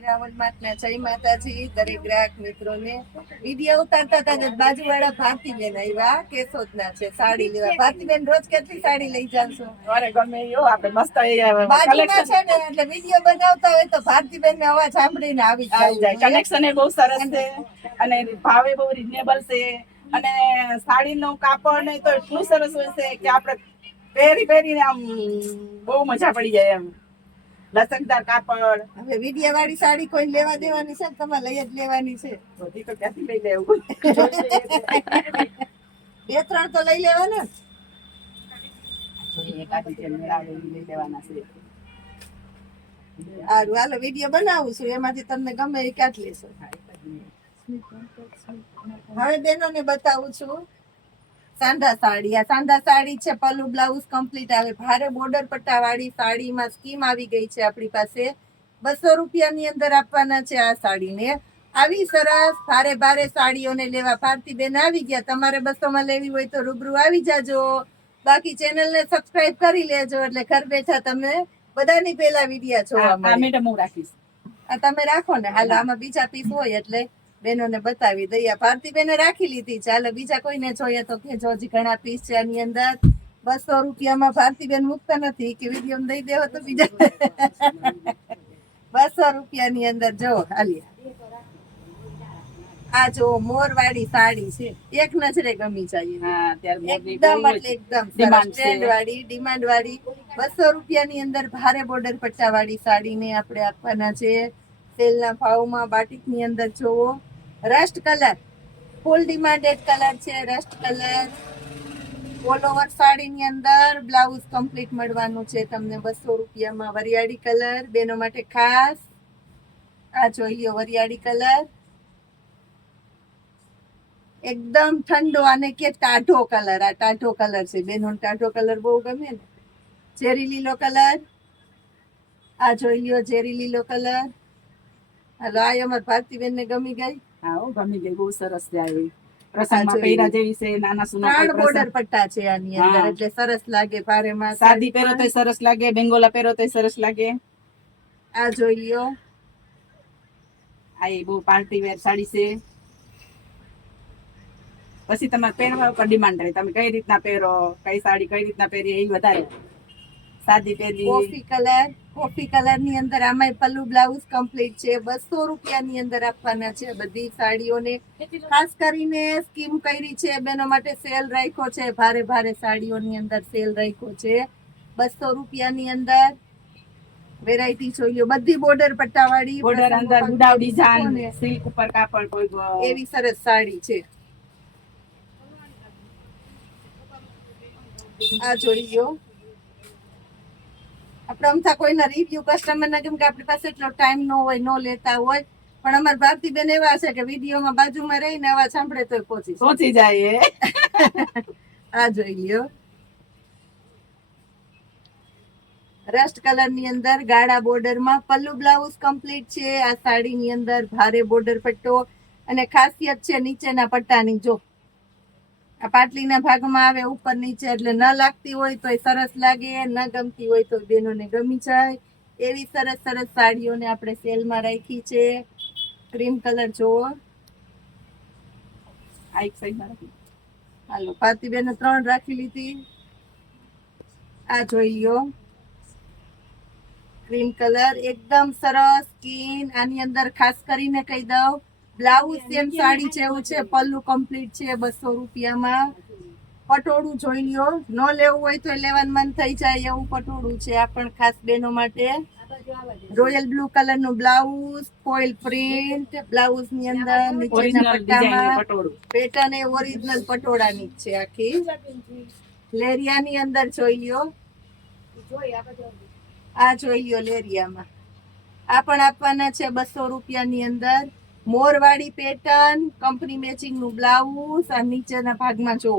રાવણ માટના જય માતાજી દરેક ગ્રાહક મિત્રોને વિડીયો ઉતારતા હતા બાજુવાળા ભારતીબેન આવ્યા કેશોદના છે સાડી લેવા. ભારતીબેન રોજ કેટલી સાડી લઈ જાવશો? અરે ગમે યો આપણે મસ્ત બાજુમાં છે ને એટલે વિડીયો બનાવતા હોય તો ભારતીબેન ને અવાજ સાંભળીને આવી જાય. કલેક્શન એ બહુ સરસ છે અને ભાવે બહુ રીઝનેબલ છે અને સાડીનો કાપડ ને તો એટલું સરસ હોય છે કે આપણે પહેરીને આમ બહુ મજા પડી જાય એમ. લસકદાર કાપડ. હવે વિડિયા વાળી સાડી કોઈ લેવા દેવાની છે તમારે લઈ જ લેવાની છે. બધી તો ક્યાંથી લઈ લેવું? બે ત્રણ તો લઈ લેવાના. એકાદી જે મેળાવે લઈ લેવાના છે. સારું હાલો વિડીયો બનાવું છું એમાંથી તમને ગમે એ કાઢી લેશો. હવે બેનોને બતાવું છું સાંધા સાડી. આ સાંધા સાડી છે, પલ્લુ બ્લાઉઝ કમ્પ્લીટ આવે, ભારે બોર્ડર પટ્ટા વાળી સાડીમાં સ્કીમ આવી ગઈ છે આપણી પાસે. 200 રૂપિયાની અંદર આપવાના છે આ સાડીને. આવી સરસ ભારે ભારે સાડીઓને લેવા ભારતીબેન આવી ગયા. તમારે 200 માં લેવી હોય તો રૂબરૂ આવી જાજો. બાકી ચેનલને સબસ્ક્રાઇબ કરી લેજો એટલે ઘર બેઠા તમે બધાની પેલા વિડિયા જોવા મળે. મેડમ હું રાખીશ. આ તમે રાખો ને. હાલો આમાં બીજા પીસ હોય એટલે બેનોને બતાવી દઈએ. ભારતીબેને રાખી લીધી છે. હાલો બીજા કોઈને જોઈએ તો કેજો, હજી ઘણા પીસ છે આની અંદર. 200 રૂપિયામાં ભારતીબેન મુકતા નથી કે વિડીયો દઈ દેવો તો બીજા 200 રૂપિયાની અંદર જો હાલી. આ જો મોર વાળી સાડી છે, એક નજરે ગમી જાય. એકદમ એટલે એકદમ ટ્રેન્ડ વાળી ડિમાન્ડ વાળી 200 રૂપિયાની અંદર ભારે બોર્ડર પટ્ટા વાળી સાડીને આપણે આપવાના છે સેલના ભાવમાં. બાટિકની અંદર જોવો રસ્ટ કલર, ફૂલ ડિમાન્ડેડ કલર છે રસ્ટ કલર. ઓલ ઓવર સાડીની અંદર બ્લાઉઝ કમ્પ્લીટ મળવાનું છે તમને 200 રૂપિયામાં. વરિયાળી કલર બેનો માટે ખાસ. આ જોઈ લ્યો વરિયાળી કલર, એકદમ ઠંડો અને કે ટાઢો કલર. આ ટાઢો કલર છે બેનો, ટાઢો કલર બહુ ગમે ને. ચેરી લીલો કલર, આ જોઈ લ્યો ચેરી લીલો કલર. હાલો આ અમાર ભારતીબેન ને ગમી ગઈ. હા ગમી ગઈ, બહુ સરસ છે આવી. પ્રસંગમાં પહેરા જેવી છે. નાના સુના ત્રણ બોર્ડર પટ્ટા છે આની અંદર એટલે સરસ લાગે. ભારેમાં સાદી પહેરો તો સરસ લાગે, બેંગોલા પહેરો તો સરસ લાગે. આ જોઈ લ્યો, આ એ બહુ પાર્ટી વેર સાડી છે. પછી તમારે પહેરવા ઉપર ડિમાન્ડ રહે, તમે કઈ રીતના પહેરો, કઈ સાડી કઈ રીતના પહેરી એ વધારે. સાદી પહેરી. કોફી કલર ની અંદર આમાં પલ્લુ બ્લાઉઝ કમ્પ્લીટ છે. 200 રૂપિયાની અંદર આપવાના છે બધી સાડીઓને. ખાસ કરીને સ્કીમ કરી છે બેનો માટે, સેલ રાખ્યો છે. ભારે ભારે સાડીઓની અંદર સેલ રાખ્યો છે 200 રૂપિયાની અંદર. વેરાયટી જોઈ લો, બધી બોર્ડર પટ્ટા વાળી, બોર્ડર અંદર ગુડાવ ડિઝાઇન, સિલ્ક ઉપર કાપડ કોઈ એવી સરસ સાડી છે. આ જોઈ લો. આપણે અમથા કોઈના રિવ્યુ કસ્ટમર ના, કેમ કે આપણી પાસે એટલો ટાઈમ ન હોય, ન લેતા હોય, પણ અમારા ભારતીબેન એવા છે કે વિડીયોમાં બાજુમાં રહીને અવાજ સાંભળે તો પહોંચી જાય. આ જોઈ લ્યો રસ્ટ કલર ની અંદર ગાળા બોર્ડર માં પલ્લુ બ્લાઉઝ કમ્પ્લીટ છે. આ સાડી ની અંદર ભારે બોર્ડર પટ્ટો અને ખાસિયત છે નીચેના પટ્ટાની. જો આ પાટલીના ભાગમાં આવે ઉપર નીચે એટલે ન લાગતી હોય તો સરસ લાગે, ન ગમતી હોય તો બેનોને ગમી જાય. એવી સરસ સરસ સાડીઓને આપણે સેલમાં રાખી છે. ક્રીમ કલર જોવો. આ એક સાઈડ હાલો ભારતીબેને 3 રાખી લીધી. આ જોઈ લ્યો ક્રીમ કલર, એકદમ સરસ સ્કીન. આની અંદર ખાસ કરીને કહી દઉં બ્લાઉઝ સેમ સાડી જેવું છે, પલ્લુ કમ્પ્લીટ છે 200 રૂપિયામાં. પટોળું જોઈ લ્યો, ન લેવું હોય તો લેવાનું મન થઈ જાય એવું પટોળું છે આ પણ ખાસ બેનો માટે. રોયલ બ્લુ કલર નું બ્લાઉઝ, ફોઇલ પ્રિન્ટ બ્લાઉઝ ની અંદર નીચેના પટ્ટામાં પેટર્ન એ ઓરિજિનલ પટોળાની જ છે આખી. લેરિયા ની અંદર જોઈ લ્યો, આ જોઈ લ્યો લેરિયામાં. આ પણ આપવાના છે 200 રૂપિયાની અંદર. મોરવાળી પેટર્ન, કંપની મેચિંગ નું બ્લાઉઝ. આ નીચેના ભાગમાં જો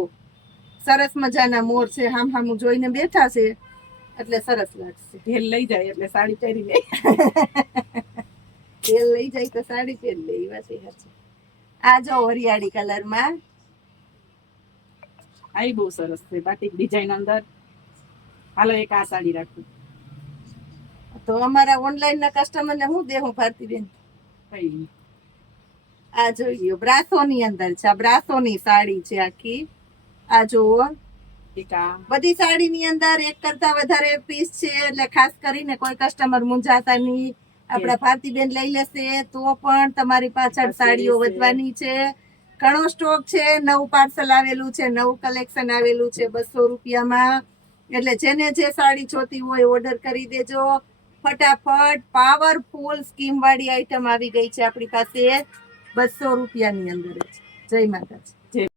સરસ મજાના મોર છે, હામું જોઈને બેઠા છે એટલે સરસ લાગશે. ઢેલ લઈ જાય એટલે સાડી પહેરી લે. ઢેલ લઈ જાય તો સાડી પહેરી લે, એ વાત છે. આ જો હરિયાળી કલરમાં, આ બહુ સરસ છે બાટિક ડિઝાઇન અંદર. હાલો એક આ સાડી રાખું. તો અમારા ઓનલાઈન ના કસ્ટમર ને હું દેવું ભારતીબેન? આ જોઈએ બ્રાસો ની અંદર છે, આ બ્રાસો ની સાડી છે આખી. આ જુઓ બધી સાડી ની અંદર એક કરતા વધારે પીસ છે, એટલે ખાસ કરીને કોઈ કસ્ટમર મૂંઝાતા નહીં. આપડા ભારતીબેન લઈ લેશે તો પણ તમારી પાછળ સાડીઓ વધવાની છે. ઘણો સ્ટોક છે, નવું પાર્સલ આવેલું છે, નવું કલેક્શન આવેલું છે 200 રૂપિયામાં. એટલે જેને જે સાડી જોતી હોય ઓર્ડર કરી દેજો ફટાફટ. પાવરફુલ સ્કીમ વાળી આઈટમ આવી ગઈ છે આપણી પાસે 200 રૂપિયાની અંદર જ. જય માતાજી.